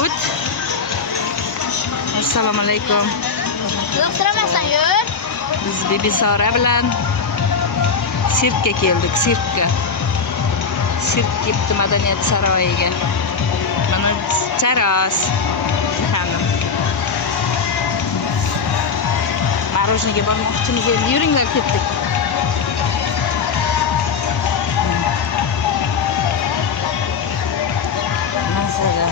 O't. Assalomu alaykum. Yo'qtiramasan yur. Biz Bibi Sora bilan sirkka keldik, sirkka. Sirk ketdi madaniyat saroyiga. Mana charos. Marojniga bormoqchimiz, endi yuringlar ketdik. Masaga.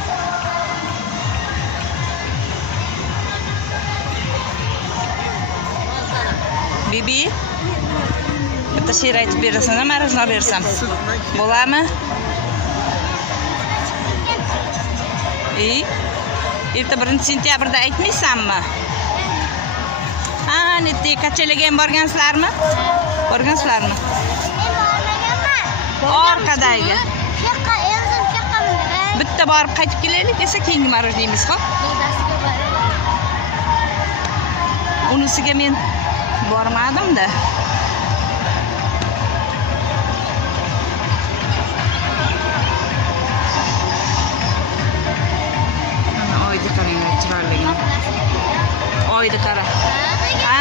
Bibi, bitta she'r aytib berasan, marojni olib bersam. Bo'ladimi? Erta 1-sentyabrda aytmaysanmi? Ha, netda kachalarga ham borgansizlarmi? Borgansizlarmi? Men bormaganman. Orqadagi. Yo'qqa, o'zim chiqqanman. Bitta borib qaytib kelaylik desa, keyingi marojni yeymiz, xo'p? Unisiga men bormadim-da. Mana oyda qaranglar, chiroyligini. Oyda qara. Ha?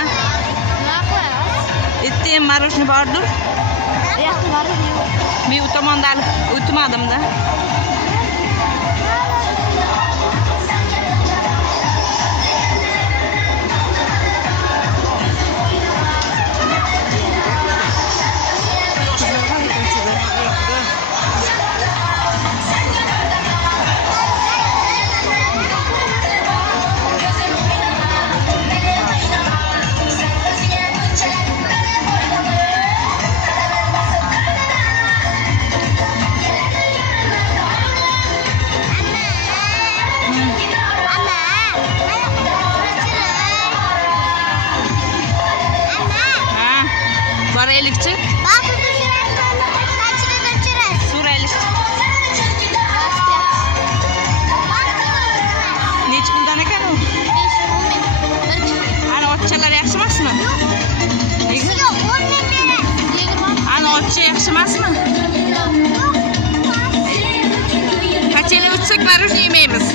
Nima qilamiz? Erta ham marojni bordi. Yo'qda bordim. Men u tomonda olib o'tmadim-da. Boraylikchi? So'raylik. Necha puldan ekan u? 5 ming. Ana otchalar yaxshi emasmi? Yo'q, 10 ming beradi. Ana otcha yaxshi emasmi? Qanchalar o'tsak marojni yemaymiz.